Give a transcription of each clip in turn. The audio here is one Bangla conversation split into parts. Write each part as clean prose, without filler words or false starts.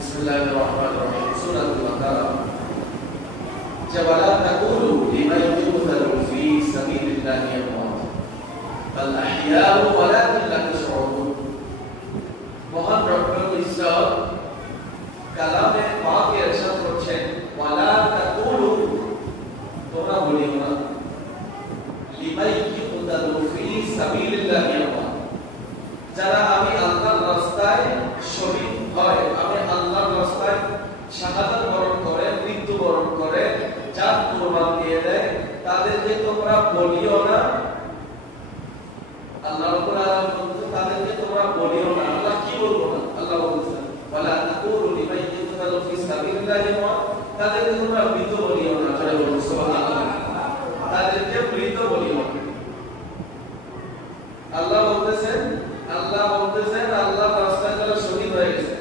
বিসমিল্লাহির রহমানির রহিম সূরাতুল বাকারা ওয়ালা তাকুলু লিমান ইউকতালু ফি সাবিলিল্লাহি আমওয়াত বাল আহইয়াউ ওয়ালাকিন লা তাশউরুন। মহান রব্বুল ইজ্জত কালামে পাকে ইরশাদ করছেন ওয়ালা তাকুলু, তোমরা বলিও না, লিমান ইউকতালু ফি সাবিলিল্লাহি আমওয়াত, যারা আমি আল্লাহর রাস্তায় শহীদ হয়, আমি আল্লাহর রাস্তায় শাহাদাত বরণ করে, মৃত্যু বরণ করে, জান কুরবান দিয়ে দেয়, তাদেরকে তোমরা বলিও না। আল্লাহ রাব্বুল আলামিন বলছেন তাদেরকে তোমরা বলিও না। আল্লাহ কি বলবো না? আল্লাহ বলছেন ওয়ালা তাকুলু লিমান ইউকতালু ফি সাবিলিল্লাহি, তাদেরকে তোমরা মৃত বলিও না। জয় বলুন সুবহানাল্লাহ। তাদেরকে মৃত বলিও না। আল্লাহ বলতেছেন আল্লাহর রাস্তায় যারা শহীদ হয়ে গেছে,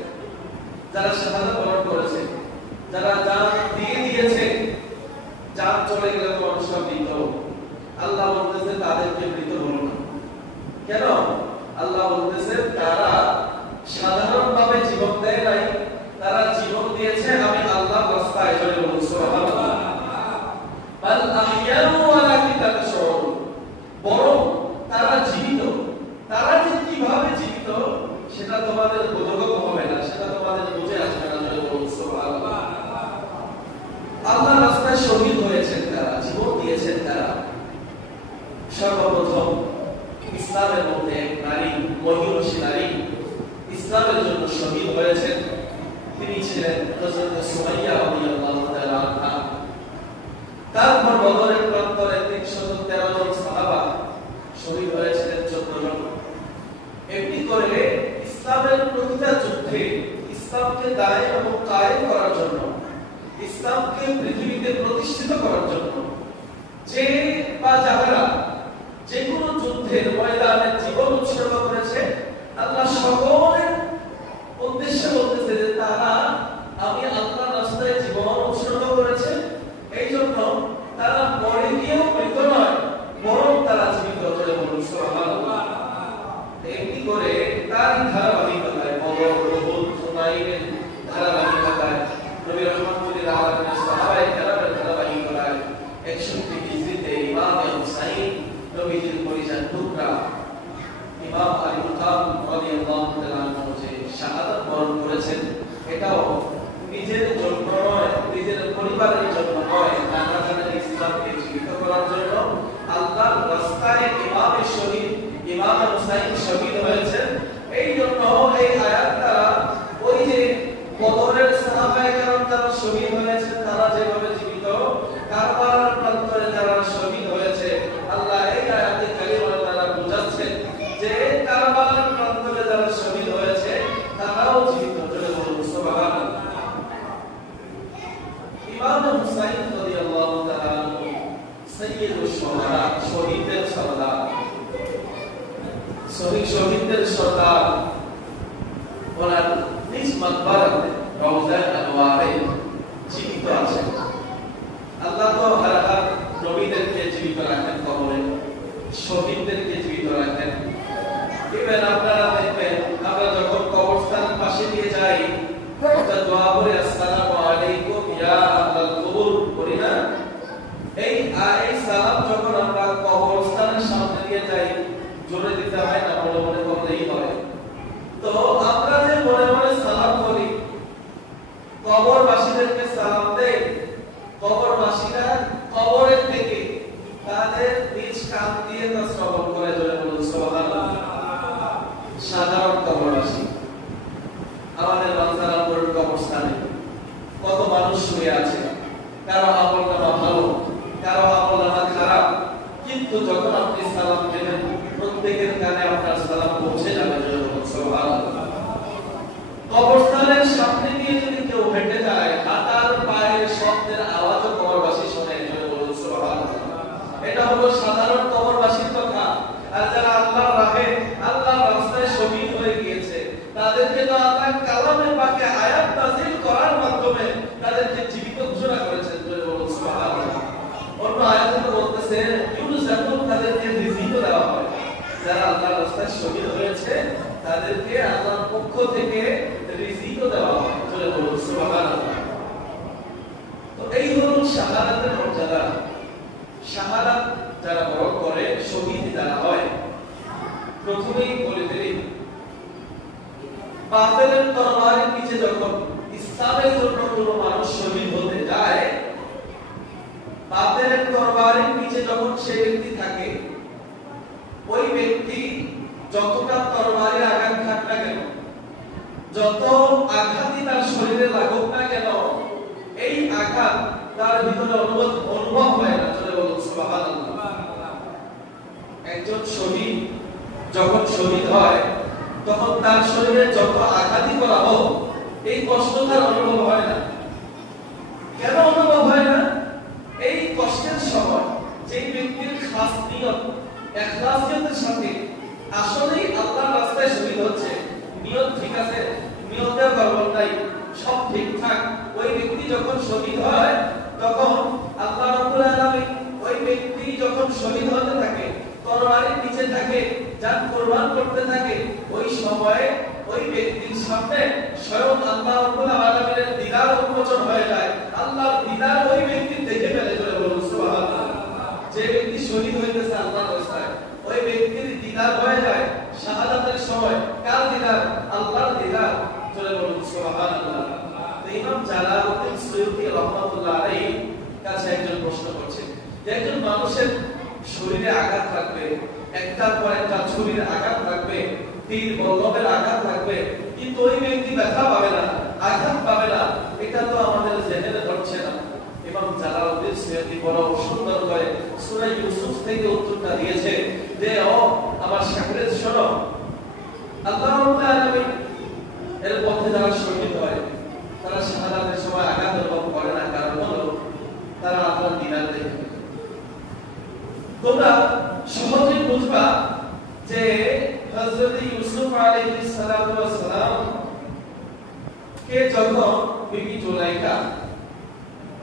যারা শাহাদাত বরণ করেছে, যারা জান দিয়ে দিয়েছে, জান চলে গেলে তো মানুষ মৃত। আল্লাহ বলতেছেন তাদেরকে মৃত বলো না। কেন? আল্লাহ বলতেছেন তারা সাধারণভাবে জীবন দেয় নাই, তারা জীবন দিয়েছে আমি আল্লাহর রাস্তায়। জয় বলুন সুবহানাল্লাহ। বাল আহইয়াউ ওয়ালাকিন লা তাশউরুন, বরং তারা জীবিত। তারা যে কিভাবে জীবিত সেটা তোমাদের বোধগম্য হবে না, সেটা তোমাদের বুঝে আসবে না। জয় বলুন সুবহানাল্লাহ। আল্লাহর রাস্তায় শহীদ হয়েছেন তারা, জীবন দিয়েছেন তারা। সর্বপ্রথম ইসলামের মধ্যে নারী, মহিষী নারী ইসলামের জন্য শহীদ হয়েছেন। তিনি ছিলেন হযরত সুমাইয়া রাদিয়াল্লাহু তাআলা আনহা। তারপর বদরের প্রান্তরে 313 জন সাহাবা শহীদ হয়েছিলেন, 14 জন। এমনি করে ইসলামের প্রতিটা যুদ্ধে ইসলামকে দায়েম এবং কায়েম করার জন্য, ইসলামকে পৃথিবীতে প্রতিষ্ঠিত করার জন্য যে বা যারা যে কোনো যুদ্ধের ময়দানে জীবন উৎসর্গ করেছে, আল্লাহ সকলের উদ্দেশ্যে বলতেছে যে তারা আমি আল্লাহর রাস্তায় জীবন উৎসর্গ করেছে, এই জন্য তারা মরে গিয়েও মৃত নয়, বরং তারা জীবিত। করে বলুন সুবহানাল্লাহ। এমনি করে তার ধারাবাহিকতায় বদর, উহুদ, হুনাইনের ধারাবাহিকতায়, নবী রাহমাতুল্লিল আলামিন সাহাবায়ে কেরামের ধারাবাহিকতায় 61 হিজরিতে ইমাম হুসাইন, নবীজির পরিচয় টুকরা ইমাম আলী মুকাম রাদিয়াল্লাহু তাআলা আনহু যে শাহাদাত বরণ করেছেন, এটাও নিজের জন্য নয়, নিজের পরিবারের জন্য নয়, নানাজানের ইসলামকে জীবিত করার জন্য আল্লাহর রাস্তায় ইমামে শহীদ, ইমাম হুসাইন শহীদ হয়েছেন। এই জন্য এই আয়াতটা ওই যে বদরের সাহাবায়ে কেরাম যারা শহীদ হয়েছে, তারা যেভাবে জীবিত, কারবালার প্রান্তরে যারা শহীদ হয়েছে, আল্লাহ এই আয়াতে কারিমা দ্বারা বোঝাচ্ছেন যে কারবালার প্রান্তরে যারা শহীদ হয়েছে তারাও জীবিত। জয় বলুন সুবহানাল্লাহ। ইমাম হুসাইন রাদিয়াল্লাহু তাআলা আনহু সাইয়্যিদুশ শুহাদা, শহীদদের সরদার, শহীদদের সরদার। ওনার নিজ মাকবারাতে রওজায়ে আনওয়ারে জীবিত আছেন। আল্লাহ তো হর নবীদেরকে জীবিত রাখেন কবরে, শহীদদেরকে জীবিত রাখেন। ইভেন আপনারা দেখবেন আমরা যখন কবরস্থানের পাশে দিয়ে যাই, একটা দোয়া করে আসসালামু আলাইকুম ইয়া আহলাল কবর করি না? এই সালাম যখন আমরা কবরস্থানের সামনে দিয়ে যাই, জোরে দিতে হয় না, মনে মনে করতেই হয়। তো আমরা যে মনে মনে সালাম করি, কবরবাসীদেরকে সালাম দেই, কবরবাসীরা কবরের থেকে তাদের নিজ কান দিয়ে তা শ্রবণ করে। জোরে বলুন সুবহানাল্লাহ। সাধারণ কবরবাসী, আমাদের বান্দারাপুর কবরস্থানে কত মানুষ শুয়ে আছে, কারো আমলনামা ভালো, কারো আমলনামা খারাপ, কিন্তু যখন আপনি সালাম দেবেন প্রত্যেকের কানে আপনার সালাম পৌঁছে যাবে। জয় বলুন সুবহানাল্লাহ। কবরস্থানের সামনে দিয়ে যদি কেউ হেঁটে যায়, হাঁটার পায়ের শব্দের আওয়াজও কবরবাসী শোনে। জয় বলুন সুবহানাল্লাহ। এটা হলো সাধারণ কবরবাসীর কথা। আর যারা আল্লাহর রাহে, আল্লাহর রাস্তায় শহীদ হয়ে গিয়েছে, তাদেরকে তো আল্লাহ কালামে পাকে আয়াত নাযিল করার মাধ্যমে তাদেরকে জীবিত ঘোষণা করেছেন। জয় বলুন সুবহানাল্লাহ। অন্য আয়াতে বলতেছে ইউনুস যখন তাদেরকে রিজিক দেওয়া হয়, যারা আল্লাহর রাস্তায় শহীদ হয়েছে তাদেরকে আল্লাহর পক্ষ থেকে রিজিক দেওয়া হয়। ইসলামের জন্য কোনো মানুষ শহীদ হতে যায়, বাতিলের তরবারির নিচে যখন সেই ব্যক্তি থাকে, ওই ব্যক্তি যতটা তরবারির আঘাত খাক না কেন, যত আঘাতই তার শরীরে লাগুক না কেন, এই আঘাত তার ভিতরে অনুভব হয় না। চলে বলুন সুবহানাল্লাহ। একজন শহীদ যখন শহীদ হয়, তখন তার শরীরে যত আঘাতই করা হোক, এই কষ্ট তার অনুভব হয় না। কেন অনুভব হয় না? এই কষ্টের সময় যে ব্যক্তির খাস নিয়ত, ইখলাসিয়তের সাথে আসলেই আল্লাহর রাস্তায় শহীদ হচ্ছে, নিয়ত ঠিক আছে, নিয়তের গড়বড় নাই, সব ঠিকঠাক, ওই ব্যক্তি যখন শহীদ হয়, তখন আল্লাহ রাব্বুল আলামিন ওই ব্যক্তি যখন শহীদ হতে থাকে, তরবারির নিচে থাকে, জান কুরবান করতে থাকে, ওই সময়ে ওই ব্যক্তির সামনে স্বয়ং আল্লাহ রাব্বুল আলামিনের দিদার উন্মোচন হয়ে যায়। আল্লাহর দিদার ওই ব্যক্তি দেখে ফেলে। চলে বলুন সুবহানাল্লাহ। যে ব্যক্তি শহীদ হইতেছে আল্লাহর রাস্তায়, ওই ব্যক্তির দিদার হয়ে যায় শাহাদাতের সময়। কার দিদার? আল্লাহর দিদার। চলে বলুন সুবহানাল্লাহ। ইমাম জালালউদ্দিন সুয়ুতী রাহমাতুল্লাহ আলাইহি কাছে একজন প্রশ্ন করছে যে একজন মানুষের শরীরে আঘাত লাগবে, একটার পর একটা ছুরির আঘাত লাগবে, তীর বল্লমের আঘাত লাগবে, কিন্তু ওই ব্যক্তি ব্যথা পাবে না, আঘাত পাবে না, এটা তো আমাদের জেহেনে ধরছে না। ইমাম জালালউদ্দিন সুয়ুতী বড় সুন্দর করে সূরা ইউসুফ থেকে উত্তরটা দিয়েছে যে, ও আমার শাগির্দ শোনো, আল্লাহ রাব্বুল আলামিন এর পথে যারা শহীদ হয়, তারা শাহাদাতের সময় আঘাত অনুভব করে না, কারণ হলো তারা আল্লাহর দিদার দেখে। তোমরা সহজেই বুঝবা যে হযরত ইউসুফ আলাইহিস সালাতু ওয়াস সালাম কে যখন বিবি জুলাইখা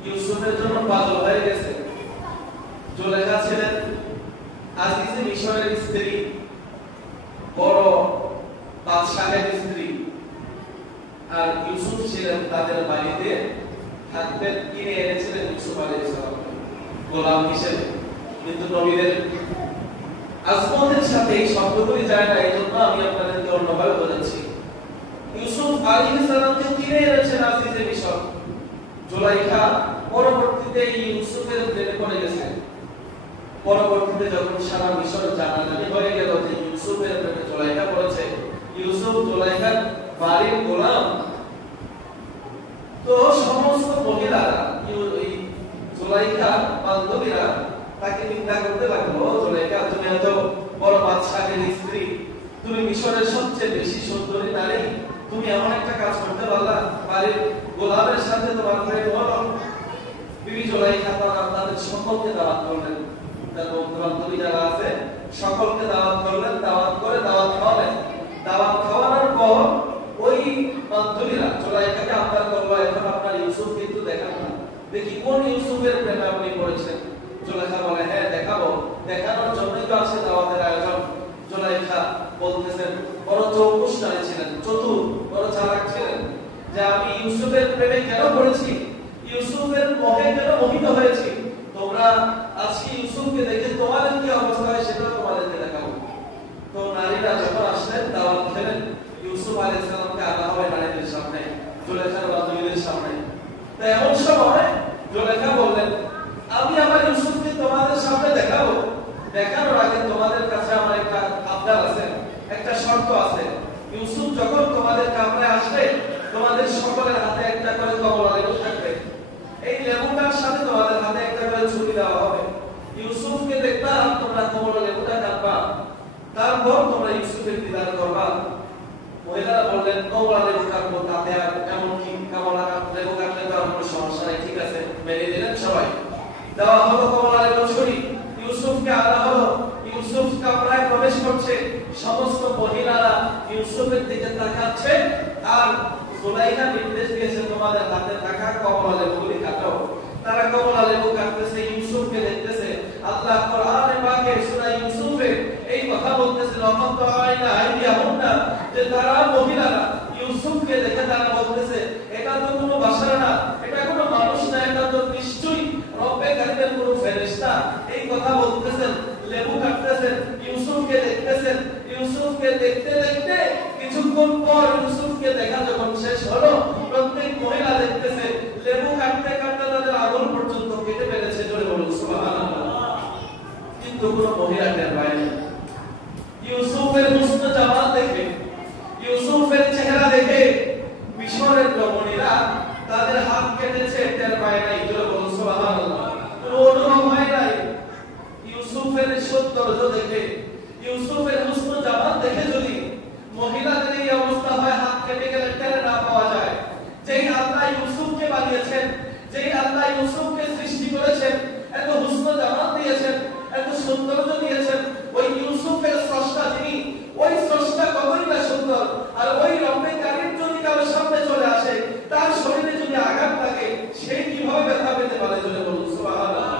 ইউসুফের জন্য পাগল হয়ে গেছে। জুলাইখা ছিলেন আজিজে মিশরের স্ত্রী, বড় বাদশাহের স্ত্রী, আর ইউসুফ ছিলেন তাদের বাড়িতে থাকতেন, কিনে এনেছিলেন ইউসুফ আলাইহিস সালাম গোলাম হিসেবে। কিন্তু নবীদের আজমতের সাথে এই শব্দগুলি যায় না, এই জন্য আমি আপনাদেরকে অন্যভাবে বলেছি। ইউসুফ আলাইহিস সালামকে কিনে এনেছেন আজিজে মিশর। জুলাইখা পরবর্তীতে ইউসুফের প্রেমে পড়ে গেছেন। পরবর্তীতে যখন সারা মিশর জানাজানি হয়ে গেল যে ইউসুফের প্রেমে জুলাইখা পড়েছে, ইউসুফ জুলাইখার বাড়ির গোলাম, তো সমস্ত মহিলারা, জুলাইখা বান্ধবীরা তাকে নিন্দা করতে লাগলো। জুলাইখা, তুমি এত বড় বাদশাহের স্ত্রী, তুমি মিশরের সবচেয়ে বেশি সুন্দরী নারী, তুমি এমন একটা কাজ করতে পারলা, বাড়ির গোলামের সাথে তোমার প্রেম হলো। বিবি জুলাইখা তাদের সকলকে দাওয়াত করলেন, তার বন্ধু বান্ধবী যারা আছে সকলকে দাওয়াত করলেন, দাওয়াত করে দাওয়াত খাওয়ালেন। দাওয়াত খাওয়ানোর পর ওই বান্ধবীরা জুলাইখাকে আবদার করলো, এখন আপনার ইউসুফ কিন্তু দেখান না, দেখি কোন ইউসুফের প্রেমে আপনি পড়েছেন। জুলাইখা বলে, হ্যাঁ দেখাবো, দেখানোর জন্যই তো আছে দাওয়াতের আয়োজন। জুলাইখা বলতেছেন, বড় চৌকুশ নারী ছিলেন, চতুর, বড় চালাক ছিলেন, যে আমি ইউসুফের প্রেমে কেন পড়েছি, ইউসুফের মোহে কেন মোহিত হয়েছি, তোমরা আজকে ইউসুফকে দেখে তোমাদের কি অবস্থা হয় সেটা তোমাদেরকে দেখাবো। তো নারীরা যখন আসলেন, দাওয়াত খেলেন, ইউসুফ আলাইহিস সালামকে আনা হয় নারীদের সামনে, জুলাইখার বান্ধবীদের সামনে। তো এমন সময় জুলাইখা বললেন, আমি আমার ইউসুফকে তোমাদের সামনে দেখাবো, দেখানোর আগে তোমাদের কাছে আমার একটা আবদার আছে, একটা শর্ত আছে। ইউসুফ যখন তোমাদের কামরায় আসবে, তোমাদের সকলের হাতে একটা করে কমলা লেবু থাকবে, এই লেবুটার সাথে তোমাদের হাতে একটা করে ছুরি দেওয়া হবে। ইউসুফকে দেখবা, তোমরা কমলা লেবুটা কাটবা, তারপর তোমরা ইউসুফের দিদার করবা। মহিলারা বললেন, কমলা লেবু কাটবো, তাতে আর এমন কি, কমলা লেবু কাটলে তো আর কোনো সমস্যা নেই, ঠিক আছে, মেনে দিলেন সবাই। দেওয়া হলো কমলা লেবু ছুরি, ইউসুফকে আনা হলো। ইউসুফ কামরায় প্রবেশ করছে, সমস্ত মহিলারা ইউসুফের দিকে তাকাচ্ছে, আর জুলাইখা নির্দেশ দিয়েছে, তোমাদের হাতে থাকা কমলা লেবুগুলি কাটো। তারা কমলা লেবু কাটতেছে, ইউসুফকে দেখতেছে। আল্লাহ কোরআনে পাকে সূরা ইউসুফে এই কথা বলতেছে, লকাত আইনা আইদিয়াহুন্না, যে তারা মহিলারা ইউসুফকে দেখে তারা বলতেছে, এটা তো কোনো বাশার না, এটা কোনো মানুষ না, এটা তো নিশ্চয়ই রব্বে কারিমের কোনো ফেরেশতা। এই কথা বলতেছেন, লেবু কাটতেছেন, ইউসুফকে দেখতেছেন। ইউসুফকে দেখতে দেখতে কিছুক্ষণ পর ইউসুফকে দেখা যখন শেষ হলো, কোনো মহিলা টের পায় না। ইউসুফের হুসন জামাল দেখে, ইউসুফের চেহারা দেখে মিশরের রমণীরা তাদের হাত কেটেছে টের পায় নাই। জোরে বলুন সুবহানাল্লাহ। কোনো অনুভব হয় নাই। ইউসুফের সৌন্দর্য দেখে, ইউসুফের হুসন জামাল দেখে যদি মহিলাদের এই অবস্থা হয়, হাত কেটে গেলে টের না পাওয়া যায়। যেই আল্লাহ ইউসুফকে বানিয়েছেন, যেই আল্লাহ ইউসুফকে সৃষ্টি করেছেন, এত হুসন জামাল দিয়েছেন, এত সৌন্দর্য দিয়েছেন, ওই ইউসুফের স্রষ্টা যিনি, ওই স্রষ্টা কতই না সুন্দর। আর ওই রব্বে কারীম যদি কারো সামনে চলে আসে, তার শরীরে যদি আঘাত লাগে, সে কিভাবে ব্যথা পেতে পারে? জোরে বলুন সুবহানাল্লাহ।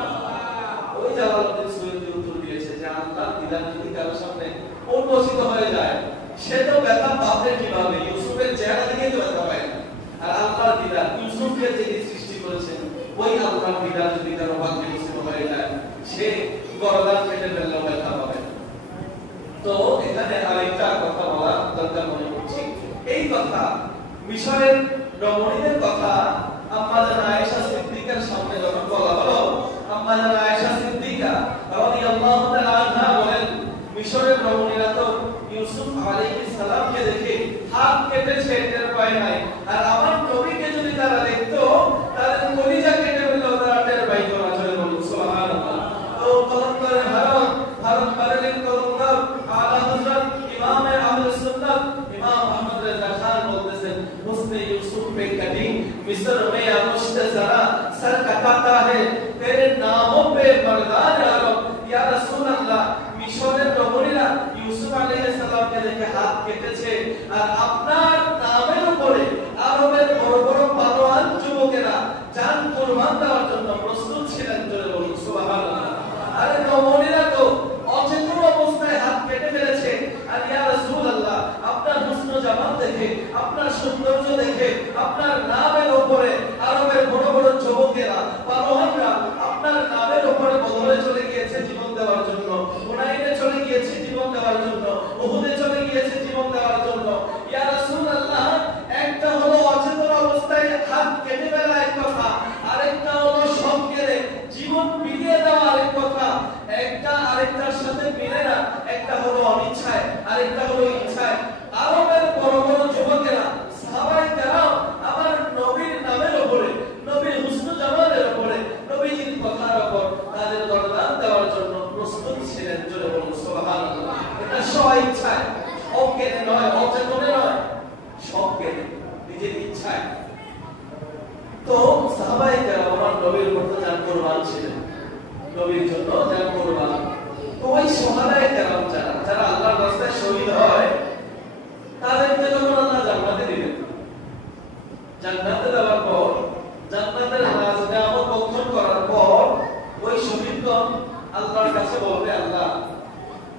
ওই জালালউদ্দিন সৈয়দী উত্তর দিয়েছে যে আল্লাহর দিদার যদি কারো সামনে উন্মোচিত হয়ে যায়, সে তো ব্যথা পাবে কিভাবে? ইউসুফের চেহারা দেখে তো ব্যথা পায় না। আর আল্লাহর দিদার, ইউসুফকে যিনি সৃষ্টি করেছেন, ওই আল্লাহর দিদার যদি কারো ভাগ্যে নসিব হয়ে যায়, সে গর্দান কেটে ফেললেও ব্যথা পাবে। তো এখানে আরেকটা কথা বলা দরকার মনে করছি। এই কথা মিশরের রমণীদের কথা আম্মা জান আয়েশা সিদ্দিকার সামনে যখন বলা হলো, আম্মা জান আয়েশা সিদ্দিকা রাদিয়াল্লাহু তাআলা আনহা বলেন, মিশরের রমণীরা তো ইউসুফ আলাইহিস সালামকে দেখে হাত কেটেছে টের পায় নাই। আর আমার নবীকে যদি তারা দেখতো, তাদের কলিজা কেটে ফেললেও তারা টের পাইতো না। জোরে বলুন সুবহানাল্লাহ। তো কলঙ্কারে ভারত বারের কলঙ্কার আলা হযরত ইমামে আহলে সুন্নাত ইমাম আহমদ রেজা খান বলতেছেন, হুসনে ইউসুফ पे कभी मिस्र में अनुष्ठ जरा सर कटाता है तेरे नामों पे मर्दान अरब या रसूल अल्लाह। মিশরের রমণীরা ইউসুফ আলাইহিস সালামকে দেখে হাত কেটেছে, আর আপনার নামের উপরে আরবের বড় বড় পালোয়ান যুবকেরা জান কুরবান দেওয়ার জন্য প্রস্তুত ছিলেন। জোরে বলুন সুবহানাল্লাহ। আরে রমণীরা তো অচেতন অবস্থায় হাত কেটে ফেলেছে, আর ইয়া রাসূলুল্লাহ আপনার হুসন জামাল দেখে, আপনার সৌন্দর্য দেখে, আপনার নামের উপরে আরবের বড় বড় যুবকেরা পালোয়ানরা আপনার নামের উপরে বদলে চলে গিয়েছে জীবন দেওয়ার জন্য, হুনাইনে চলে গিয়েছে জীবন দেওয়ার জন্য, উহুদে চলে গিয়েছে জীবন দেওয়ার জন্য। ইয়া রাসূলুল্লাহ, একটা হলো অচেতন অবস্থায় হাত কেটে ফেলা এক কথা, আরেকটা হলো সব কেড়ে জীবন বিলিয়ে দেওয়া আরেক কথা। একটা আরেকটার সাথে মিলে না। একটা হলো অনিচ্ছায়, আরেকটা হলো ইচ্ছায়। আরবের বড় বড় যুবকেরা সাহাবায়ে কেরাম আমার নবীর নামের উপরে, নবীর হুসন জামালের উপরে, নবীজির কথার উপর তাদের গর্দান দেওয়ার জন্য প্রস্তুত ছিলেন। জোরে বলুন সুবহানাল্লাহ। এটা স্ব ইচ্ছায়, অজ্ঞানে নয়, অচেতনে নয়, সব জ্ঞানে, নিজের ইচ্ছায়। তো সাহাবায়ে কেরাম আমার নবীর উপর তো জান কুরবান ছিলেন, নবীর জন্য জান কুরবান। তো ওই সুহাদায়ে কেরাম যারা আল্লাহর রাস্তায় শহীদ হয়, তাদেরকে যখন আল্লাহ জান্নাতে দিবেন, জান্নাতে দেওয়ার পর, জান্নাতের নাজ নিয়ামত ভক্ষণ করার পর, ওই শহীদগণ আল্লাহর কাছে বলবে, আল্লাহ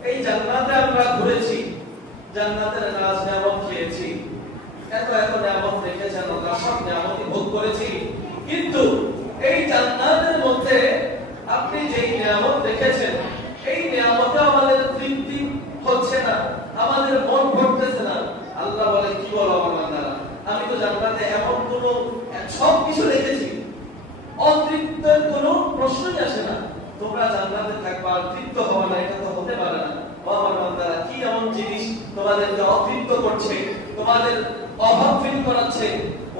এই জান্নাতে আমরা ঘুরেছি, জান্নাতের নাজ নিয়ামত খেয়েছি, এত এত নিয়ামত রেখেছেন আল্লাহ, সব নিয়ামতই ভোগ করেছি, কিন্তু এই জান্নাতের মধ্যে আপনি যেই নিয়ামত রেখেছেন, এই নিয়ামতে আমাদের তৃপ্তি হচ্ছে না, আমাদের মন ভরতেছে না। আল্লাহ বলে, কি বলো আমার বান্দারা, আমি তো জান্নাতে এমন কোন সব কিছু রেখেছি, অতৃপ্তের কোনো প্রশ্নই আসে না। তোমরা জান্নাতে থাকবা, তৃপ্ত হওয়া না, এটা তো হতে পারে না। ও আমার বান্দারা, কি এমন জিনিস তোমাদেরকে অতৃপ্ত করছে, তোমাদের অভাব ফিল করাচ্ছে?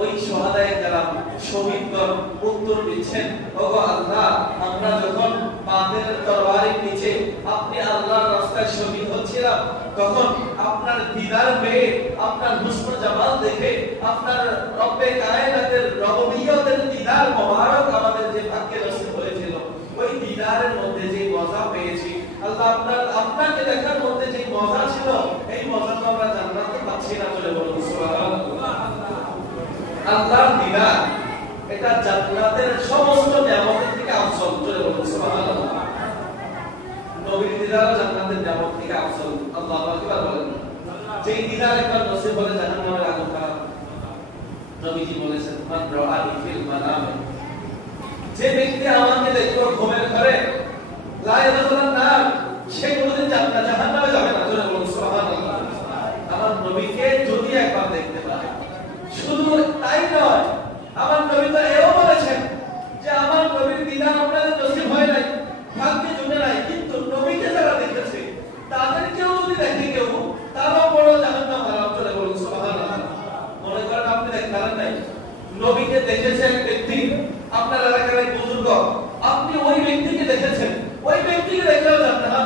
ওই সুহাদায়ে কেরাম শহীদগণ উত্তর দিচ্ছেন, ওগো আল্লাহ, আমরা যখন বাতিলের তরবারির নিচে আপনি আল্লাহর রাস্তায় শহীদ হচ্ছিলাম, তখন আপনার দিদার পেয়ে, আপনার হুসন জামাল দেখে, আপনার রব্বে কায়নাতের রববিয়তের দিদার মোবারক আমাদের যে ভাগ্যে নসিব হয়েছিল, ওই দিদারের মধ্যে যে মজা পেয়েছি, আল্লাহ আপনাকে দেখার মধ্যে যে মজা ছিল, এই মজা তো আমরা জান্নাতে পাচ্ছি না। বলে বলুন সুবহানাল্লাহ। আল্লাহর দিদার এটা জান্নাতের সমস্ত নিয়ামতের থেকে আফজল। বলে বলুন সুবহানাল্লাহ। নবীর দিদার জান্নাতের নিয়ামত থেকে আফজল। আল্লাহু আকবার বলেন। যেই দিদার একবার নসিব হলে জাহান্নামের আগুন খারাপ। নবীজি বলেছেন, মান রাআনি ফিল মানামে, যে ব্যক্তি আমাকে দেখলো ঘুমের ঘরে, লা ইয়াদখুলুন নার, সে কোনদিন জাহান্নামে যাবে না। জোরে বলুন সুবহানাল্লাহ। আমার নবীকে যদি একবার দেখতে পারে, শুধু তাই নয়, আমার নবী তো এও বলেছেন যে আমার নবীর দিদার আপনাদের নসিব হয় নাই, ভাগ্যে জুটে নাই, কিন্তু নবীকে নবীকে দেখেছেন ব্যক্তি, আপনার এলাকার এক বুজুর্গ, আপনি ওই ব্যক্তিকে দেখেছেন, ওই ব্যক্তিকে দেখলেও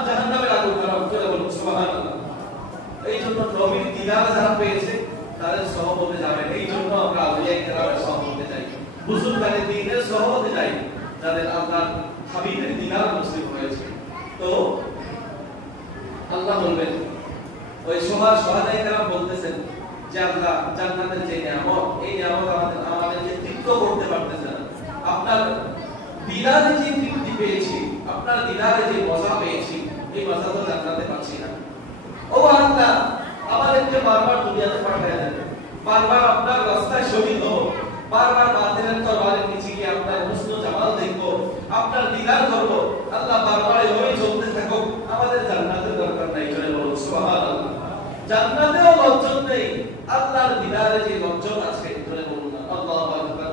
জাহান্নামের আগুন হারাম করে বলুন সুবহানাল্লাহ। এই জন্য নবীর দিদার যারা পেয়েছে তাদের সহবতে যাবেন। এই জন্য আমরা আউলিয়া কেরামের সহবতে যাই, বুজুর্গানের দ্বীনের সহবতে যাই, যাদের আল্লাহর হাবিবের দিদার নসিব হয়েছে। তো আল্লাহ বলবেন, ওই শোহাদায়ে কেরাম বলতেছেন যে আল্লাহ জান্নাতের যে নিয়ামত, এই নিয়ামত আমাদেরকে তৃপ্ত করতে পারতেছে না। আপনার দিদারে যে তৃপ্তি পেয়েছি, আপনার দিদারে যে মজা পেয়েছি, এই মজা তো জান্নাতে পাচ্ছি না। ও আল্লাহ, আমাদেরকে বারবার দুনিয়াতে পাঠিয়ে দেন, বারবার আপনার রাস্তায় শহীদ হব, বারবার বাতিলের তরবারের নিচে গিয়ে আপনার হুসন জামাল দেখব, আপনার দিদার করব। আল্লাহ বারবার এভাবেই চলতে থাকো, আমাদের জান্নাতের দরকার নাই। চলে বলুন সুবহানাল্লাহ। জান্নাতেও লজ্জত নেই, আল্লাহর দিদারে যে লজ্জত আছে, চলে বলুন না আল্লাহু আকবার।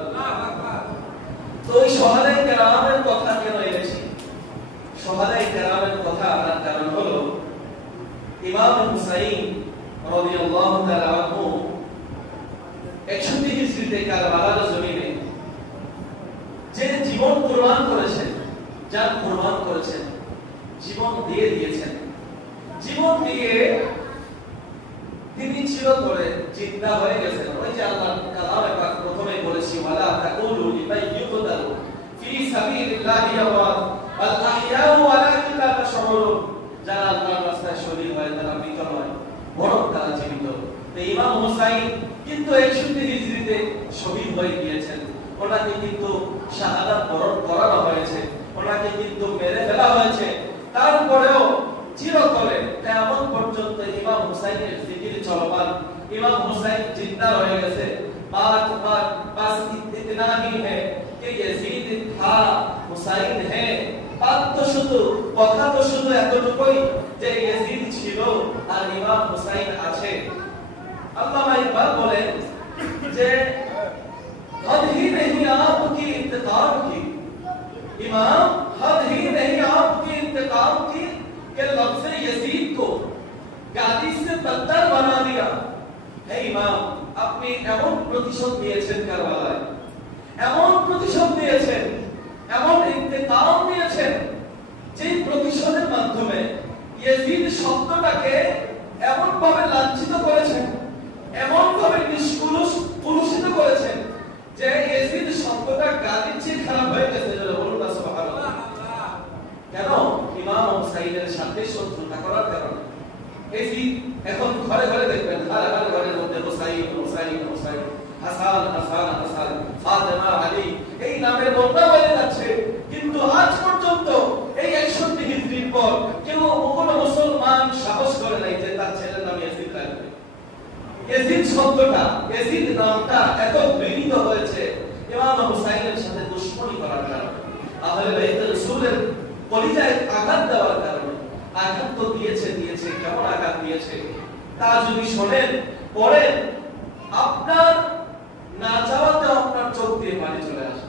তো এই শোহাদায়ে কেরামের কথা কেন এনেছি? শোহাদায়ে কেরামের কথা আনার কারণ হলো ইমাম হুসাইন রাদিয়াল্লাহু তাআলা আনহু 61 হিজরিতে কারবালার জমিনে যে জীবন কুরবান করেছেন, যার কুরবান করেছেন, জীবন দিয়ে দিয়েছেন, জীবন দিয়ে তিনি চিরতরে জিন্দা হয়ে গেছেন। ওই যে আল্লাহ কালামে পাক প্রথমে বলেছি, ওয়ালা তাকুলু লিমান ইউকতালু ফি সাবিলিল্লাহি আমওয়াত বাল আহইয়াউ ওয়ালাকিন লা তাশউরুন। যারা আল্লাহর রাস্তায় শহীদ হয় তারা মৃত নয়, বরং তারা জীবিত। তো ইমাম হুসাইন কিন্তু 61 হিজরিতে শহীদ হয়ে গিয়েছেন। ওনাকে কিন্তু শাহাদাত বরণ করানো হয়েছে, ওনাকে কিন্তু মেরে ফেলা হয়েছে। তারপরেও চিরতরে কিয়ামত পর্যন্ত ইমাম হুসাইনের জিকির চলমান, ইমাম হুসাইন জিন্দা রয়ে গেছে। বাস ইতনা হি হ্যায় कि यजीद था हुसैन है। बात तो শুধু কথা তো শুধু এতটুকুই যে यजीद ছিল আর ইমাম হুসাইন আছে। আল্লামা ইকবাল বলেন যে हद ही नहीं आपकी इंतकाम की, इमाम हद ही नहीं आपकी इंतकाम की कि लफ्ज़ यजीद को गादी से बदतर बना दिया। हे इमाम, আপনি এমন প্রতিশোধ নিয়েছেন কারবালায়, এমন প্রতিশোধ নিয়েছেন, এমন ইন্তেকাম নিয়েছেন, যে প্রতিশোধের মাধ্যমে ইয়াজিদ শব্দটাকে এমন ভাবে লাঞ্ছিত করেছেন, এমন ভাবে নিষ্কুলুষিত করেছেন যে ইয়াজিদ শব্দটা গালির চেয়ে খারাপ হয়ে গেছে। বলুন না সুবহানাল্লাহ। কেন? ইমাম হুসাইনের সাথে শত্রুতা করার কারণে। ইয়াজিদ এখন ঘরে ঘরে দেখবেন, ঘরের মধ্যে হুসাইন হুসাইন হুসাইন, হাসান হাসান হাসান, ফাতেমা আলী, এই নামের বন্যা বলে যাচ্ছে। কিন্তু আজ পর্যন্ত এই 61 হিজরির পর কেউ কোনো মুসলমান সাহস করে নাই যে তার ছেলের নাম ইয়াজিদ রাখবে। ইয়াজিদ শব্দটা, ইয়াজিদ নামটা এত ঘৃণিত হয়েছে ইমাম হুসাইনের সাথে দুশমনি করার কারণে, আহলে বাইত রাসূলের কলিজায় আঘাত দেওয়ার কারণে। আঘাত তো দিয়েছে, কেমন আঘাত দিয়েছে তা যদি শোনেন, পড়েন, আপনার না চাওয়াতে আপনার চোখ দিয়ে পানি চলে আসে।